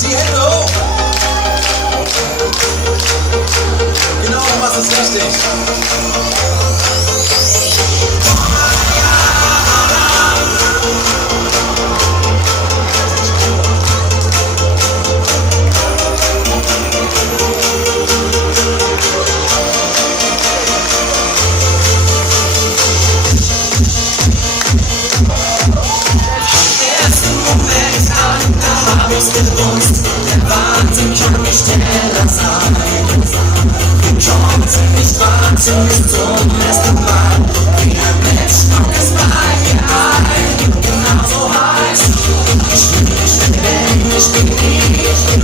Die Hände hoch! Genau, du machst es richtig. Ich's gewusst, der Wahnsinn kann mich schneller sein. Die Chance nicht wahnsinnig zum ersten Mal. Wie ein Blitzstock ist bei mir ein, genauso heiß. Ich bin nicht, wenn ich bin nie, ich bin